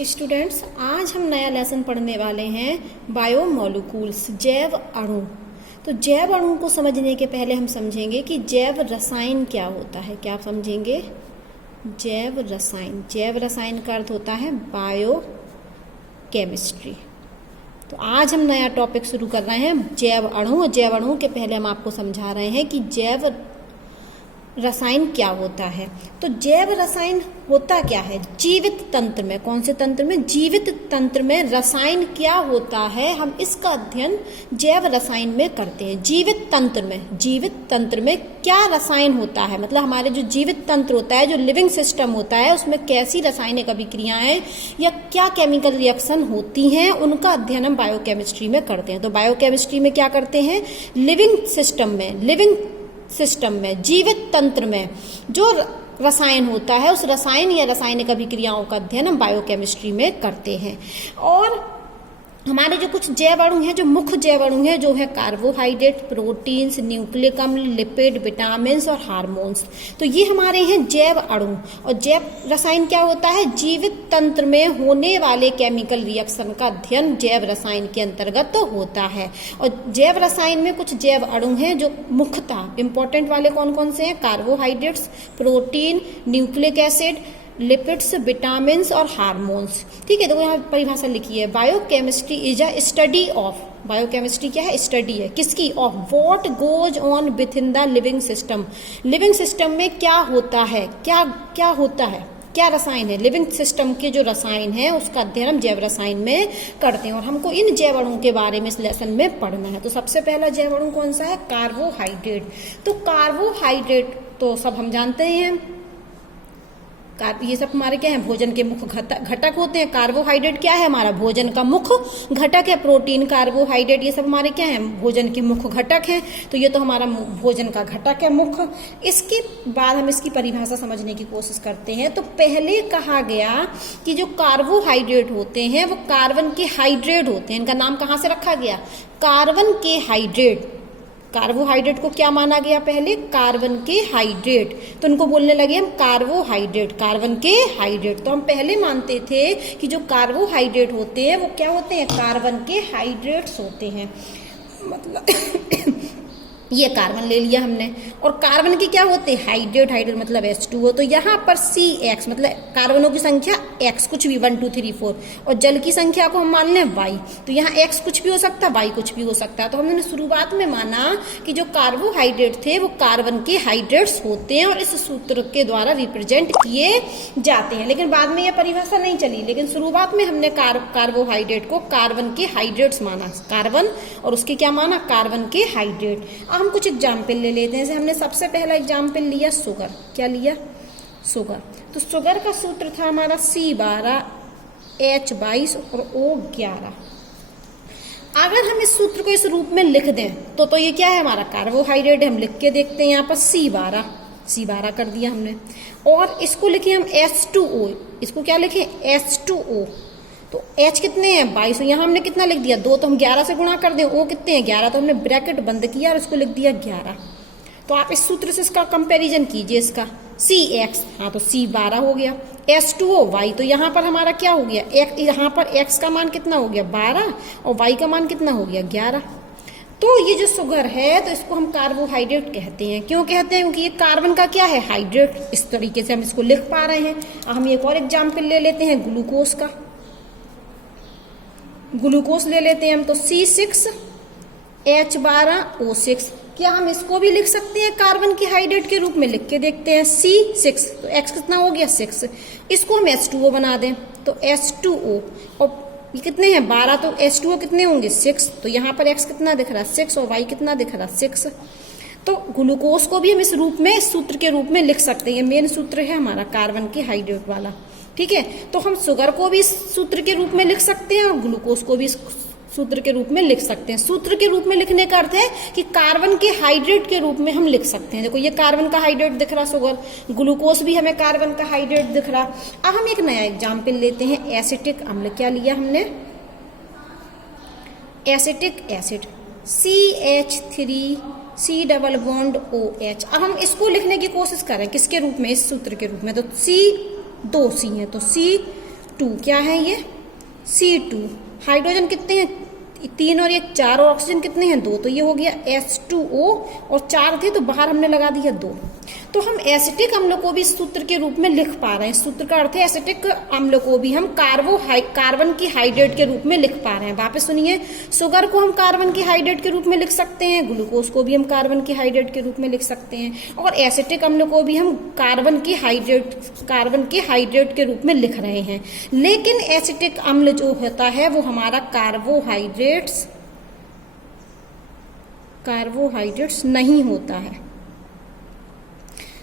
Students, आज हम नया लेसन पढ़ने वाले हैं बायोमोलिक्यूल्स, जैव अणु। तो जैव अणु को समझने के पहले हम समझेंगे कि जैव रसायन क्या होता है। क्या आप समझेंगे? जैव रसायन। जैव रसायन का अर्थ होता है बायो केमिस्ट्री। तो आज हम नया टॉपिक शुरू कर रहे हैं जैव अणु। जैव अणु के पहले हम आपको समझा रहे हैं कि जैव रसायन क्या होता है। तो जैव रसायन होता क्या है? जीवित तंत्र में, कौन से तंत्र में? जीवित तंत्र में रसायन क्या होता है, हम इसका अध्ययन जैव रसायन में करते हैं। जीवित तंत्र में, जीवित तंत्र में क्या रसायन होता है, मतलब हमारे जो जीवित तंत्र होता है, जो लिविंग सिस्टम होता है, उसमें कैसी रासायनिक अभिक्रियाएं या क्या केमिकल रिएक्शन होती हैं, उनका अध्ययन हम बायोकेमिस्ट्री में करते हैं। तो बायोकेमिस्ट्री में क्या करते हैं? लिविंग सिस्टम में, जीवित तंत्र में जो रसायन होता है, उस रसायन या रासायनिक अभिक्रियाओं का अध्ययन हम बायोकेमिस्ट्री में करते हैं। और हमारे जो कुछ जैव अणु हैं, जो मुख्य जैव अणु हैं, जो है कार्बोहाइड्रेट, प्रोटीन्स, न्यूक्लिक अम्ल, लिपिड, विटामिन्स और हार्मोन्स। तो ये हमारे हैं जैव अणु। और जैव रसायन क्या होता है? जीवित तंत्र में होने वाले केमिकल रिएक्शन का अध्ययन जैव रसायन के अंतर्गत तो होता है। और जैव रसायन में कुछ जैव अणु हैं जो मुख्यतः इंपॉर्टेंट वाले कौन कौन से हैं? Carbohydrates, protein, nucleic acid, lipids, vitamins और हार्मोन्स। ठीक है, तो यहाँ परिभाषा लिखी है, biochemistry is a study of. Biochemistry क्या है? स्टडी है किसकी? Of what goes on with in the living system. Living system में क्या होता है, क्या होता है, क्या रसायन है, लिविंग सिस्टम के जो रसायन है उसका अध्ययन हम जैव रसायन में करते हैं। और हमको इन जैव अणुओं के बारे में इस लेसन में पढ़ना है। तो सबसे पहला जैव अणु कौन सा है? कार्बोहाइड्रेट। तो कार्बोहाइड्रेट तो सब हम जानते हैं, ये सब हमारे क्या है? भोजन के मुख्य घटक होते हैं। कार्बोहाइड्रेट क्या है? हमारा भोजन का मुख्य घटक है। प्रोटीन, कार्बोहाइड्रेट, ये सब हमारे क्या है? भोजन के मुख्य घटक हैं। तो ये तो हमारा भोजन का घटक है मुख्य। इसके बाद हम इसकी परिभाषा समझने की कोशिश करते हैं। तो पहले कहा गया कि जो कार्बोहाइड्रेट होते हैं वो कार्बन के हाइड्रेट होते हैं। इनका नाम कहाँ से रखा गया? कार्बन के हाइड्रेट। कार्बोहाइड्रेट को क्या माना गया? पहले कार्बन के हाइड्रेट। तो उनको बोलने लगे हम कार्बोहाइड्रेट, कार्बन के हाइड्रेट। तो हम पहले मानते थे कि जो कार्बोहाइड्रेट होते हैं वो क्या होते हैं? कार्बन के हाइड्रेट्स होते हैं। मतलब ये कार्बन ले लिया हमने। और कार्बन के क्या होते हैं? हाइड्रेट मतलब H2O। तो यहाँ पर CX मतलब कार्बनों की संख्या X, कुछ भी 1 2 3 4, और जल की संख्या को हम मान लें Y। तो यहाँ X कुछ भी हो सकता है, Y कुछ भी हो सकता है। तो हमने शुरुआत में माना कि जो कार्बोहाइड्रेट थे वो कार्बन के हाइड्रेट्स होते हैं और इस सूत्र के द्वारा रिप्रेजेंट किए जाते हैं। लेकिन बाद में यह परिभाषा नहीं चली, लेकिन शुरुआत में हमने कार्बोहाइड्रेट को कार्बन के हाइड्रेट्स माना। कार्बन और उसके क्या माना? कार्बन के हाइड्रेट। हम कुछ एग्जाम्पल ले लेते हैं। जैसे हमने सबसे पहला एग्जाम्पल लिया शुगर। क्या लिया? शुगर। तो शुगर का सूत्र था हमारा C12 H22 और O11। अगर हम इस सूत्र को इस रूप में लिख दें तो ये क्या है? हमारा कार्बोहाइड्रेट है। हम लिख के देखते हैं, यहाँ पर C12 कर दिया हमने। और इसको लिखे हम H2O। इसको क्या लिखे? H2O। तो H कितने हैं? 22। यहाँ हमने कितना लिख दिया? 2। तो हम 11 से गुणा कर दें। O कितने हैं? 11। तो हमने ब्रैकेट बंद किया और इसको लिख दिया 11। तो आप इस सूत्र से इसका कंपैरिजन कीजिए। इसका CX, हाँ तो C12 हो गया। H2O Y, तो यहाँ पर हमारा क्या हो गया? यहाँ पर X का मान कितना हो गया? 12 और Y का मान कितना हो गया? 11। तो ये जो शुगर है तो इसको हम कार्बोहाइड्रेट कहते हैं। क्यों कहते हैं? क्योंकि ये कार्बन का क्या है? हाइड्रेट। इस तरीके से हम इसको लिख पा रहे हैं। हम एक और एग्जाम्पल ले लेते हैं ग्लूकोज का। ग्लूकोज ले लेते हैं हम। तो C6 H12O6। क्या हम इसको भी लिख सकते हैं कार्बन के हाइड्रेट के रूप में? लिख के देखते हैं। C6 तो X कितना हो गया? 6। इसको हम H2O बना दें तो H2O, और ये कितने हैं? 12। तो H2O कितने होंगे? 6। तो यहाँ पर X कितना दिख रहा है? 6 और Y कितना दिख रहा है? 6। तो ग्लूकोज को भी हम इस रूप में, सूत्र के रूप में लिख सकते हैं। ये मेन सूत्र है हमारा कार्बन के हाइड्रेट वाला। ठीक है, तो हम शुगर को भी इस सूत्र के रूप में लिख सकते हैं और ग्लूकोज को भी इस सूत्र के रूप में लिख सकते हैं। सूत्र के रूप में लिखने का अर्थ है कि कार्बन के हाइड्रेट के रूप में हम लिख सकते हैं। देखो ये कार्बन का हाइड्रेट दिख रहा शुगर, ग्लूकोज भी हमें कार्बन का हाइड्रेट दिख रहा। अब हम एक नया एग्जाम्पल लेते हैं, एसिटिक अम्ल। क्या लिया हमने? Acetic acid CH3 C double bond OH। अब हम इसको लिखने की कोशिश करें किसके रूप में? इस सूत्र के रूप में। तो C 2 C है तो C 2, क्या है ये C2। हाइड्रोजन कितने हैं 3 और 1 4, और ऑक्सीजन कितने हैं 2, तो ये हो गया H2O, और 4 थे तो बाहर हमने लगा दिया 2। तो हम एसिटिक अम्ल को भी इस सूत्र के रूप में लिख पा रहे हैं। सूत्र का अर्थ है एसिटिक अम्ल को भी हम कार्बन की हाइड्रेट के रूप में लिख पा रहे हैं। वापस सुनिए, शुगर को हम कार्बन की हाइड्रेट के रूप में लिख सकते हैं, ग्लूकोज को भी हम कार्बन की हाइड्रेट के रूप में लिख सकते हैं, और एसिटिक अम्ल को भी हम कार्बन की हाइड्रेट के रूप में लिख रहे हैं। लेकिन एसिटिक अम्ल जो होता है वो हमारा कार्बोहाइड्रेट्स नहीं होता है।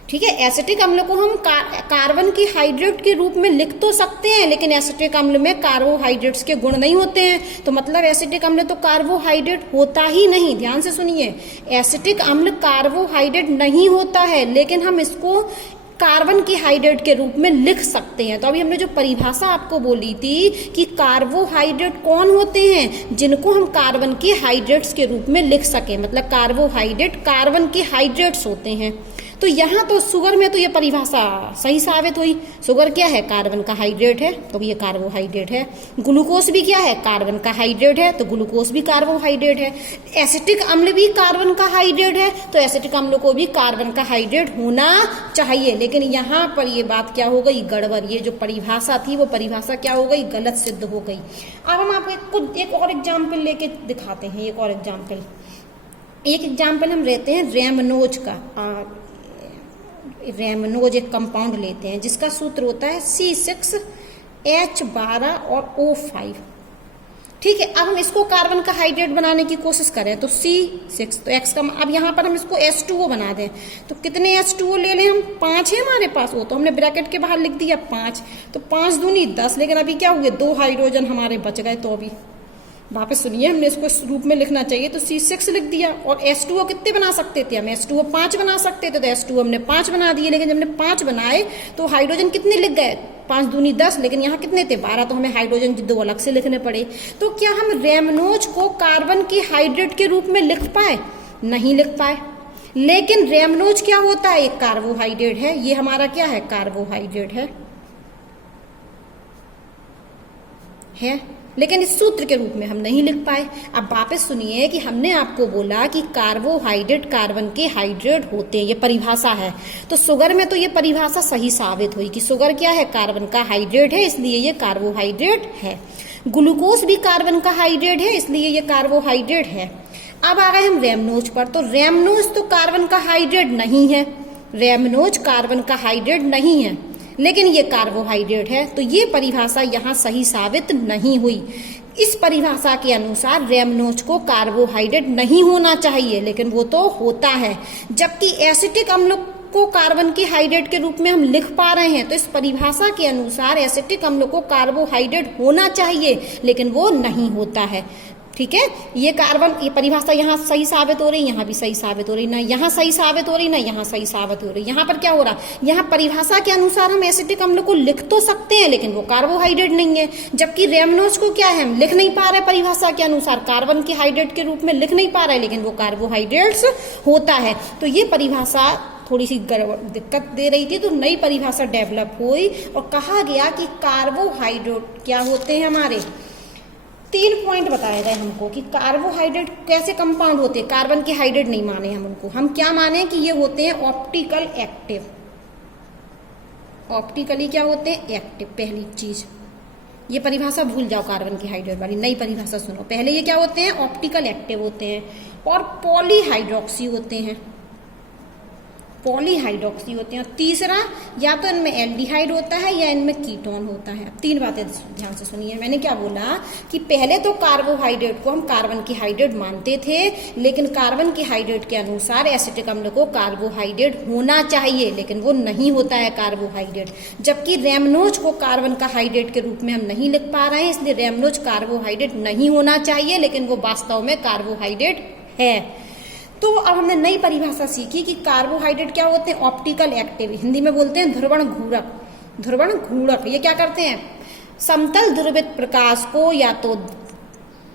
ठीक है, एसिटिक अम्ल को हम कार्बन की हाइड्रेट के रूप में लिख तो सकते हैं, लेकिन एसिटिक अम्ल में कार्बोहाइड्रेट्स के गुण नहीं होते हैं। तो मतलब एसिटिक अम्ल तो कार्बोहाइड्रेट होता ही नहीं। ध्यान से सुनिए, एसिटिक अम्ल कार्बोहाइड्रेट नहीं होता है, लेकिन हम इसको कार्बन की हाइड्रेट के रूप में लिख सकते हैं। तो अभी हमने जो परिभाषा आपको बोली थी कि कार्बोहाइड्रेट कौन होते हैं, जिनको हम कार्बन की हाइड्रेट्स के रूप में लिख सके, मतलब कार्बोहाइड्रेट कार्बन के हाइड्रेट्स होते हैं। तो यहाँ तो शुगर में तो ये परिभाषा सही साबित हुई। शुगर क्या है, कार्बन का हाइड्रेट है, तो ये कार्बोहाइड्रेट है। ग्लूकोज भी क्या है, कार्बन का हाइड्रेट है, तो ग्लूकोज भी कार्बोहाइड्रेट है। एसिटिक अम्ल भी कार्बन का हाइड्रेट है, तो एसिटिक अम्ल को भी कार्बन का हाइड्रेट होना चाहिए। लेकिन यहाँ पर ये बात क्या हो गई, गड़बड़। ये जो परिभाषा थी वो परिभाषा क्या हो गई, गलत सिद्ध हो गई। अब हम आपको एक और एग्जाम्पल लेके दिखाते हैं। एक एग्जाम्पल हम लेते हैं रेमनोज का। रेमनोज एक कंपाउंड लेते हैं जिसका सूत्र होता है C6H12 और O5। ठीक है, अब हम इसको कार्बन का हाइड्रेट बनाने की कोशिश करें तो C6, तो X का, अब यहाँ पर हम इसको H2O बना दें तो कितने H2O ले लें हम, 5 है हमारे पास। वो तो हमने ब्रैकेट के बाहर लिख दिया 5, तो 5 दूनी 10, लेकिन अभी क्या हुए 2 हाइड्रोजन हमारे बच गए। तो अभी वापस सुनिए, हमने इसको इस रूप में लिखना चाहिए तो C6 लिख दिया, और H2O कितने बना सकते थे हम, H2O 5 बना सकते थे, तो H2O हमने 5 बना दिए। लेकिन जब हमने 5 बनाए तो हाइड्रोजन कितने लिख गए, 5 दूनी 10, लेकिन यहाँ कितने थे 12, तो हमें हाइड्रोजन 2 अलग से लिखने पड़े। तो क्या हम रेमनोज को कार्बन की हाइड्रेट के रूप में लिख पाए, नहीं लिख पाए। लेकिन रेमनोज क्या होता है, एक कार्बोहाइड्रेट है, ये हमारा क्या है, कार्बोहाइड्रेट है, लेकिन इस सूत्र के रूप में हम नहीं लिख पाए। अब वापस सुनिए कि हमने आपको बोला कि कार्बोहाइड्रेट कार्बन के हाइड्रेट होते हैं, ये परिभाषा है। तो शुगर में तो ये परिभाषा सही साबित हुई कि शुगर क्या है, कार्बन का हाइड्रेट है, इसलिए ये कार्बोहाइड्रेट है। ग्लूकोज भी कार्बन का हाइड्रेट है, इसलिए ये कार्बोहाइड्रेट है। अब आ गए हम रेमनोज पर, तो रेमनोज तो कार्बन का हाइड्रेट नहीं है, रेमनोज कार्बन का हाइड्रेट नहीं है, लेकिन ये कार्बोहाइड्रेट है। तो ये परिभाषा यहाँ सही साबित नहीं हुई। इस परिभाषा के अनुसार रेमनोज को कार्बोहाइड्रेट नहीं होना चाहिए, लेकिन वो तो होता है। जबकि एसिटिक अम्ल को कार्बन के हाइड्रेट के रूप में हम लिख पा रहे हैं, तो इस परिभाषा के अनुसार एसिटिक अम्ल को कार्बोहाइड्रेट होना चाहिए, लेकिन वो नहीं होता है। ठीक है, ये परिभाषा यहाँ सही साबित हो रही, यहाँ भी सही साबित हो रही, ना यहाँ सही साबित हो रही, ना यहाँ सही साबित हो रही। यहाँ पर क्या हो रहा, यहाँ परिभाषा के अनुसार हम एसिटिक अम्ल को लिख तो सकते हैं, लेकिन वो कार्बोहाइड्रेट नहीं है। जबकि रेमनोज को क्या है, हम लिख नहीं पा रहे परिभाषा के अनुसार, कार्बन के हाइड्रेट के रूप में लिख नहीं पा रहे, लेकिन वो कार्बोहाइड्रेट्स होता है। तो ये परिभाषा थोड़ी सी दिक्कत दे रही थी, तो नई परिभाषा डेवलप हुई और कहा गया कि कार्बोहाइड्रेट क्या होते हैं हमारे, 3 पॉइंट बताए गए हमको कि कार्बोहाइड्रेट कैसे कंपाउंड होते हैं। कार्बन के हाइड्रेट नहीं माने हम उनको, हम क्या माने कि ये होते हैं ऑप्टिकल एक्टिव। ऑप्टिकली क्या होते हैं, एक्टिव। पहली चीज ये परिभाषा भूल जाओ, कार्बन की हाइड्रेट वाली नई परिभाषा सुनो। पहले ये क्या होते हैं, ऑप्टिकल एक्टिव होते हैं, और पॉलीहाइड्रोक्सी होते हैं, पॉलीहाइड्रोक्सी होते हैं। और तीसरा, या तो इनमें एल्डिहाइड होता है या इनमें कीटोन होता है। अब 3 बातें ध्यान से सुनिए। मैंने क्या बोला कि पहले तो कार्बोहाइड्रेट को हम कार्बन की हाइड्रेट मानते थे, लेकिन कार्बन की हाइड्रेट के अनुसार एसिटिक अम्ल को कार्बोहाइड्रेट होना चाहिए, लेकिन वो नहीं होता है कार्बोहाइड्रेट। जबकि रेमनोज को कार्बन का हाइड्रेट के रूप में हम नहीं लिख पा रहे हैं, इसलिए रेमनोज कार्बोहाइड्रेट नहीं होना चाहिए, लेकिन वो वास्तव में कार्बोहाइड्रेट है। तो अब हमने नई परिभाषा सीखी कि कार्बोहाइड्रेट क्या होते हैं, ऑप्टिकल एक्टिव, हिंदी में बोलते हैं ध्रुवण घूरक। ध्रुवण घूरक ये क्या करते हैं, समतल ध्रुवित प्रकाश को या तो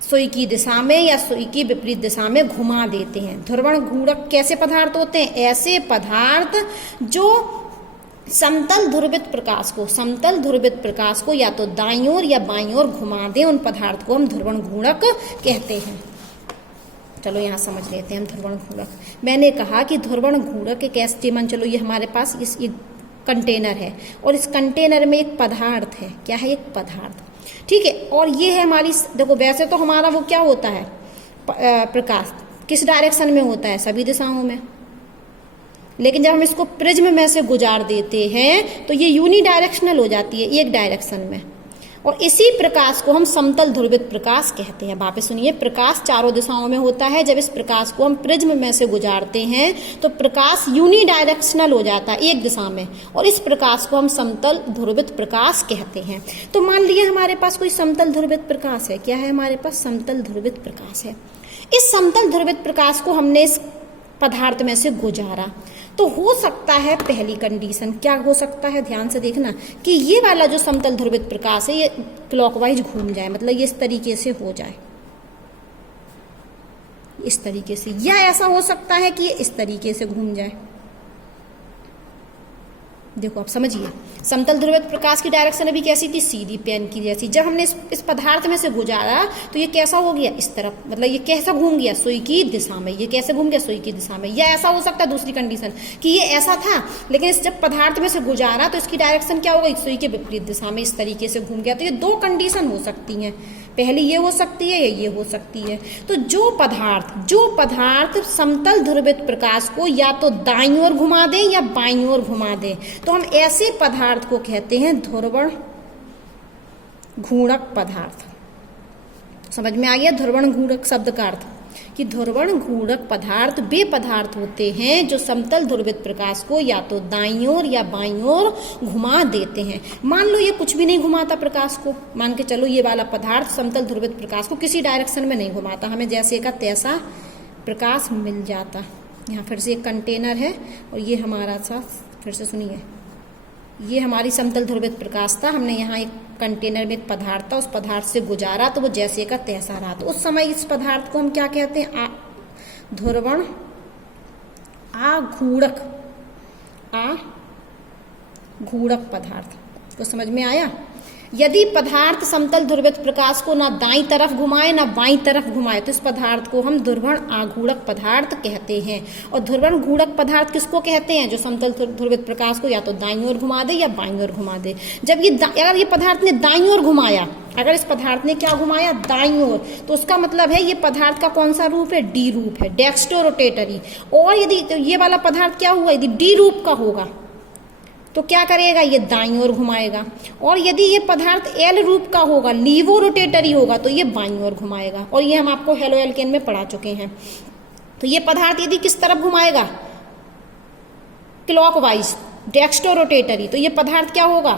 सुई की दिशा में या सुई की विपरीत दिशा में घुमा देते हैं। ध्रुवण घूरक कैसे पदार्थ होते हैं, ऐसे पदार्थ जो समतल ध्रुवित प्रकाश को या तो दाईं ओर या बाईं ओर घुमा दें, उन पदार्थ को हम ध्रुवण घूर्णक कहते हैं। चलो यहाँ समझ लेते हैं हम ध्रुवण घूर्णक। मैंने कहा कि ध्रुवण घूर्णक एक ऐसे, मान चलो ये हमारे पास इस कंटेनर है और इस कंटेनर में एक पदार्थ है। क्या है? एक पदार्थ, ठीक है। और ये है हमारी, देखो वैसे तो हमारा वो क्या होता है, प्रकाश किस डायरेक्शन में होता है? सभी दिशाओं में। लेकिन जब हम इसको प्रिज्म में से गुजार देते हैं तो ये यूनिडायरेक्शनल हो जाती है, एक डायरेक्शन में। और इसी प्रकाश को हम समतल ध्रुवित प्रकाश कहते हैं। वापस सुनिए, प्रकाश चारों दिशाओं में होता है। जब इस प्रकाश को हम प्रिज्म में से गुजारते हैं तो प्रकाश यूनिडायरेक्शनल हो जाता है, एक दिशा में, और इस प्रकाश को हम समतल ध्रुवित प्रकाश कहते हैं। तो मान लिया हमारे पास कोई समतल ध्रुवित प्रकाश है। क्या है हमारे पास? समतल ध्रुवित प्रकाश है। इस समतल ध्रुवित प्रकाश को हमने इस पदार्थ में से गुजारा, तो हो सकता है पहली कंडीशन क्या हो सकता है, ध्यान से देखना, कि ये वाला जो समतल ध्रुवित प्रकाश है ये क्लॉकवाइज घूम जाए, मतलब ये इस तरीके से हो जाए, इस तरीके से, या ऐसा हो सकता है कि ये इस तरीके से घूम जाए। देखो आप समझिए, समतल ध्रुवित प्रकाश की डायरेक्शन अभी कैसी थी? सीधी पेन की जैसी। जब हमने इस पदार्थ में से गुजारा तो ये कैसा हो गया? इस तरफ, मतलब ये कैसा घूम गया? सुई की दिशा में। ये कैसे घूम गया? सुई की दिशा में। या ऐसा हो सकता है दूसरी कंडीशन कि ये ऐसा था, लेकिन इस जब पदार्थ में से गुजारा तो इसकी डायरेक्शन क्या हो गई? सुई के विपरीत दिशा में, इस तरीके से घूम गया। तो ये दो कंडीशन हो सकती हैं, पहली ये हो सकती है या ये हो सकती है। तो जो पदार्थ समतल ध्रुवित प्रकाश को या तो दाईं ओर घुमा दें या बाईं ओर घुमा दें, तो हम ऐसे पदार्थ को कहते हैं ध्रुवण घूर्णक पदार्थ। समझ में आ गया ध्रुवण घूर्णक शब्द का अर्थ? कि ध्रुवण घूर्णक पदार्थ वे पदार्थ होते हैं जो समतल ध्रुवित प्रकाश को या तो दाईं ओर या बाईं ओर घुमा देते हैं। मान लो ये कुछ भी नहीं घुमाता प्रकाश को, मान के चलो ये वाला पदार्थ समतल ध्रुवित प्रकाश को किसी डायरेक्शन में नहीं घुमाता, हमें जैसे का तैसा प्रकाश मिल जाता। यहाँ फिर से एक कंटेनर है और ये हमारा सा, फिर से सुनिए, ये हमारी समतल ध्रुवित प्रकाश था, हमने यहाँ एक कंटेनर में एक पदार्थ था, उस पदार्थ से गुजारा तो वो जैसे का तैसा रहा। तो उस समय इस पदार्थ को हम क्या कहते हैं? ध्रुवण घूर्णक पदार्थ। तो समझ में आया? यदि पदार्थ समतल ध्रुवित प्रकाश को ना दाईं तरफ घुमाए ना बाईं तरफ घुमाए तो इस पदार्थ को हम ध्रुवण आघूर्णक पदार्थ कहते हैं। और ध्रुवण घूर्णक पदार्थ किसको कहते हैं? जो समतल ध्रुवित प्रकाश को या तो दाईं ओर घुमा दे या बाईं ओर घुमा दे। जब ये अगर ये पदार्थ ने दाईं ओर घुमाया, अगर इस पदार्थ ने क्या घुमाया? दाईं ओर, तो उसका मतलब है ये पदार्थ का कौन सा रूप है? डी रूप है, डेक्स्ट्रो रोटेटरी। और यदि तो ये वाला पदार्थ क्या हुआ? यदि डी रूप का होगा तो क्या करेगा? ये दाईं ओर घुमाएगा। और यदि ये पदार्थ एल रूप का होगा, लीवो रोटेटरी होगा, तो ये बाईं ओर घुमाएगा। और ये हम आपको हेलो एल्केन में पढ़ा चुके हैं। तो ये पदार्थ यदि किस तरफ घुमाएगा? क्लॉकवाइज, डेक्स्ट्रो रोटेटरी, तो ये पदार्थ क्या होगा?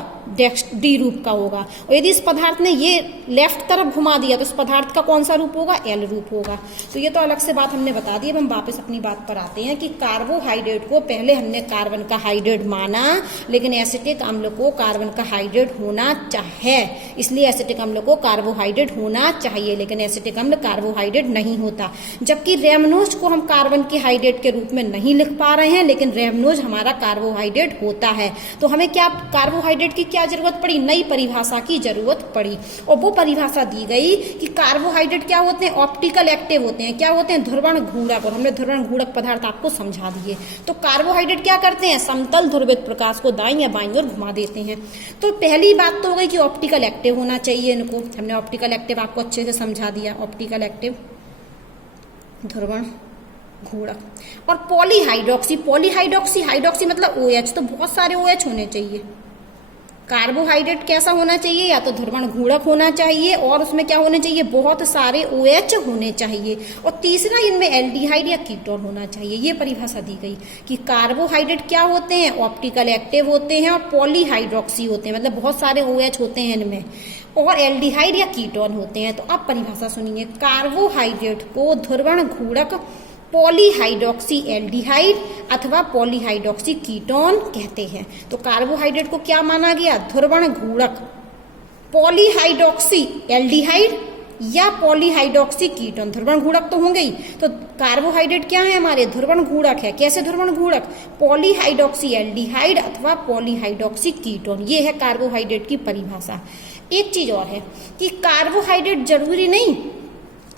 डी रूप का होगा। और यदि इस पदार्थ ने ये लेफ्ट तरफ घुमा दिया तो इस पदार्थ का कौन सा रूप होगा? एल रूप होगा। तो ये तो अलग से बात हमने बता दी। अब हम वापस अपनी बात पर आते हैं कि कार्बोहाइड्रेट को पहले हमने कार्बन का हाइड्रेट माना, लेकिन एसिटिक अम्ल को कार्बन का हाइड्रेट होना चाहिए, इसलिए एसिटिक अम्ल को कार्बोहाइड्रेट होना चाहिए, लेकिन एसिटिक अम्ल कार्बोहाइड्रेट नहीं होता। जबकि रेमनोज को हम कार्बन के हाइड्रेट के रूप में नहीं लिख पा रहे हैं, लेकिन रेमनोज हमारा कार्बोहाइड्रेट होता है। तो हमें क्या कार्बोहाइड्रेट की क्या जरूरत पड़ी? नई परिभाषा की जरूरत पड़ी। और वो परिभाषा दी गई कि कार्बोहाइड्रेट क्या होते हैं? ऑप्टिकल एक्टिव होते हैं। क्या होते हैं? ध्रुवण घूर्णक। और हमने ध्रुवण घूर्णक पदार्थ आपको समझा दिए। तो कार्बोहाइड्रेट क्या करते हैं? समतल ध्रुवित प्रकाश को दाईं या बाईं ओर घुमा देते हैं। तो पहली बात तो हो गई कि ऑप्टिकल एक्टिव होना चाहिए इनको। हमने ऑप्टिकल एक्टिव आपको अच्छे से समझा दिया। ऑप्टिकल एक्टिव, ध्रुवण घूर्णक। और हाइड्रोक्सी मतलब OH, तो बहुत सारे OH होने चाहिए। कार्बोहाइड्रेट कैसा होना चाहिए? या तो ध्रुवण घूर्णक होना चाहिए और उसमें क्या होने चाहिए? बहुत सारे OH होने चाहिए। और तीसरा इनमें एल्डिहाइड या कीटोन होना चाहिए। ये परिभाषा दी गई कि कार्बोहाइड्रेट क्या होते हैं? ऑप्टिकल एक्टिव होते हैं और पॉलीहाइड्रोक्सी होते हैं, मतलब बहुत सारे OH होते हैं इनमें, और एल्डिहाइड या कीटोन होते हैं। तो अब परिभाषा सुनिए, कार्बोहाइड्रेट को ध्रुवण घूर्णक पॉलीहाइड्रोक्सी एल्डिहाइड अथवा पॉलीहाइड्रोक्सी कीटोन कहते हैं। तो कार्बोहाइड्रेट को क्या माना गया? ध्रुवण घूर्णक पॉलीहाइड्रोक्सी एल्डिहाइड या पॉलीहाइड्रोक्सी कीटोन, ध्रुवण घूणक तो होंगे ही। तो कार्बोहाइड्रेट क्या है हमारे, ध्रुवण घूणक है। कैसे ध्रुवण घूणक, पॉलीहाइड्रोक्सी एल्डिहाइड अथवा पॉलीहाइड्रोक्सी कीटोन, ये है कार्बोहाइड्रेट की परिभाषा। एक चीज और है कि कार्बोहाइड्रेट जरूरी नहीं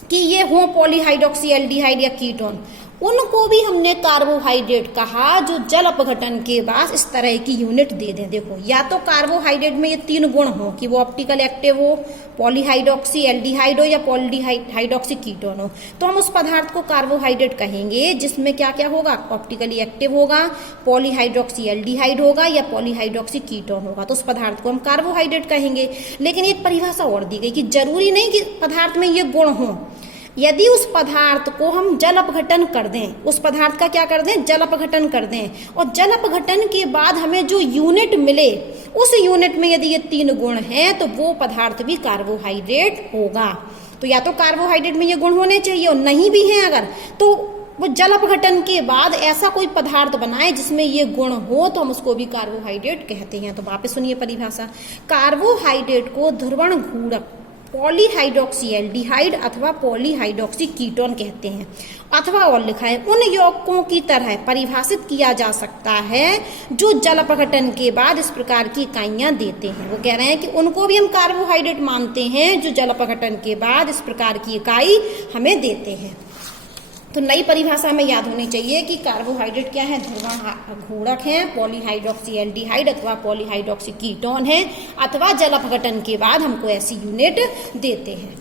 कि ये हो पॉलीहाइड्रोक्सी एल्डिहाइड या कीटोन, उनको भी हमने कार्बोहाइड्रेट कहा जो जल अपघटन के बाद इस तरह की यूनिट दे दें। देखो, या तो कार्बोहाइड्रेट में ये 3 गुण हो कि वो ऑप्टिकल एक्टिव हो, पॉलीहाइड्रोक्सी एल्डिहाइड हो या पॉलीहाइड्रोक्सी कीटोन हो, तो हम उस पदार्थ को कार्बोहाइड्रेट कहेंगे जिसमें क्या क्या होगा, ऑप्टिकली एक्टिव होगा, पॉलीहाइड्रोक्सी एल्डिहाइड होगा या पॉलीहाइड्रोक्सी कीटोन होगा, तो उस पदार्थ को हम कार्बोहाइड्रेट कहेंगे। लेकिन एक परिभाषा और दी गई कि जरूरी नहीं कि पदार्थ में ये गुण हो, यदि उस पदार्थ को हम जल अपघटन कर दें, उस पदार्थ का क्या कर दें, जल अपघटन कर दें, और जल अपघटन के बाद हमें जो यूनिट मिले उस यूनिट में यदि ये 3 गुण हैं तो वो पदार्थ भी कार्बोहाइड्रेट होगा। तो या तो कार्बोहाइड्रेट में ये गुण होने चाहिए, और नहीं भी हैं अगर, तो वो जल अपघटन के बाद ऐसा कोई पदार्थ बनाए जिसमें ये गुण हो तो हम उसको भी कार्बोहाइड्रेट कहते हैं। तो वापस सुनिए परिभाषा, कार्बोहाइड्रेट को ध्रुवण घूणक पॉलीहाइड्रोक्सी एल्डिहाइड अथवा पॉलीहाइड्रोक्सी कीटोन कहते हैं, अथवा और लिखा है उन यौगिकों की तरह परिभाषित किया जा सकता है जो जल अपघटन के बाद इस प्रकार की इकाइयां देते हैं। वो कह रहे हैं कि उनको भी हम कार्बोहाइड्रेट मानते हैं जो जल अपघटन के बाद इस प्रकार की इकाई हमें देते हैं। तो नई परिभाषा में याद होनी चाहिए कि कार्बोहाइड्रेट क्या है, ध्रुवण घूणक है, पॉलीहाइड्रोक्सी एल्डिहाइड अथवा पॉलीहाइड्रोक्सी कीटोन है, अथवा जल अपघटन के बाद हमको ऐसी यूनिट देते हैं।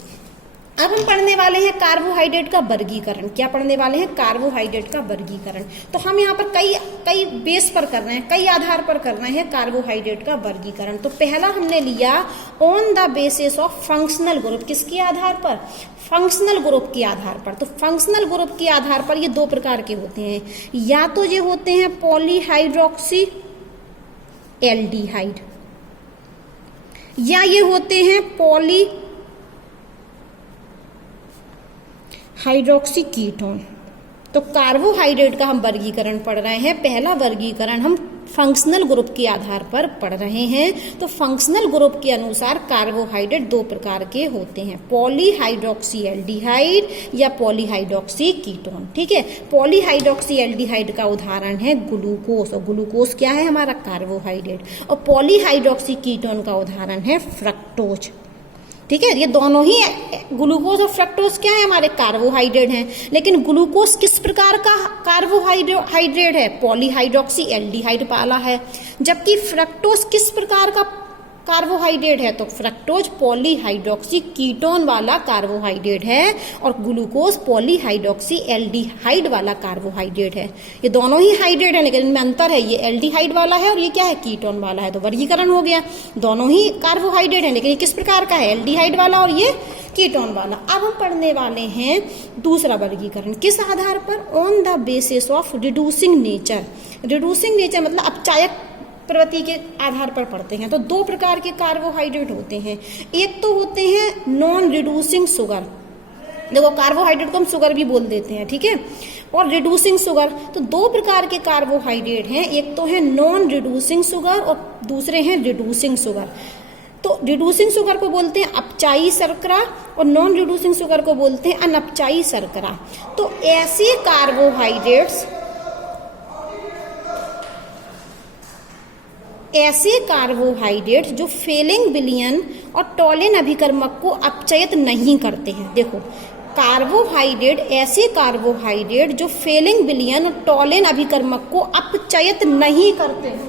अब हम पढ़ने वाले हैं कार्बोहाइड्रेट का वर्गीकरण। क्या पढ़ने वाले हैं, कार्बोहाइड्रेट का वर्गीकरण। तो हम यहाँ पर कई बेस पर कर रहे हैं, कई आधार पर कर रहे हैं कार्बोहाइड्रेट का वर्गीकरण। तो पहला हमने लिया on the basis of functional group, किसके आधार पर, फंक्शनल ग्रुप के आधार पर। तो फंक्शनल ग्रुप के आधार पर ये 2 प्रकार के होते हैं, या तो ये होते हैं पॉलीहाइड्रोक्सी एल्डिहाइड या ये होते हैं हाइड्रोक्सी कीटोन। तो कार्बोहाइड्रेट का हम वर्गीकरण पढ़ रहे हैं। पहला वर्गीकरण हम फंक्शनल ग्रुप के आधार पर पढ़ रहे हैं। तो फंक्शनल ग्रुप के अनुसार कार्बोहाइड्रेट 2 प्रकार के होते हैं, पॉलीहाइड्रोक्सी एल्डिहाइड या पॉलीहाइड्रोक्सी कीटोन। ठीक है, पॉलीहाइड्रोक्सी एल्डिहाइड का उदाहरण है ग्लूकोज, और ग्लूकोज क्या है हमारा, कार्बोहाइड्रेट। और पॉलीहाइड्रोक्सी कीटोन का उदाहरण है फ्रक्टोज। ठीक है, ये दोनों ही, ग्लूकोज और फ्रक्टोज क्या है, हमारे कार्बोहाइड्रेट हैं। लेकिन ग्लूकोज किस प्रकार का कार्बोहाइड्रेट है, पॉलीहाइड्रोक्सी एल्डिहाइड वाला है, जबकि फ्रक्टोज किस प्रकार का कार्बोहाइड्रेट है, तो फ्रक्टोज पॉलीहाइड्रोक्सी कीटोन वाला कार्बोहाइड्रेट है, और ग्लूकोज पॉलीहाइड्रोक्सी एल्डिहाइड वाला कार्बोहाइड्रेट है। ये दोनों ही हाइड्रेट है, लेकिन इनमें अंतर है, ये एल्डिहाइड वाला है और ये क्या है, कीटोन वाला है। तो वर्गीकरण हो गया, दोनों ही कार्बोहाइड्रेट है, लेकिन ये किस प्रकार का है, एल्डिहाइड वाला और ये कीटोन वाला। अब हम पढ़ने वाले हैं दूसरा वर्गीकरण, किस आधार पर, on the basis of reducing nature. Reducing nature मतलब अपचायक प्रवृत्ति के आधार पर पढ़ते हैं। तो 2 प्रकार के कार्बोहाइड्रेट होते हैं, एक तो होते हैं नॉन रिड्यूसिंग शुगर, देखो कार्बोहाइड्रेट को हम शुगर भी बोल देते हैं, ठीक है, और रिड्यूसिंग शुगर। तो 2 प्रकार के कार्बोहाइड्रेट हैं, एक तो है नॉन रिड्यूसिंग शुगर और दूसरे हैं रिड्यूसिंग शुगर। तो रिड्यूसिंग शुगर को बोलते हैं अपचायी शर्करा और नॉन रिड्यूसिंग शुगर को बोलते हैं अनअपचायी शर्करा। तो ऐसे कार्बोहाइड्रेट जो फेलिंग विलयन और टॉलिन अभिकर्मक को अपचयित नहीं करते हैं। देखो, ऐसे कार्बोहाइड्रेट जो फेलिंग विलयन और टॉलिन अभिकर्मक को अपचयित नहीं करते हैं,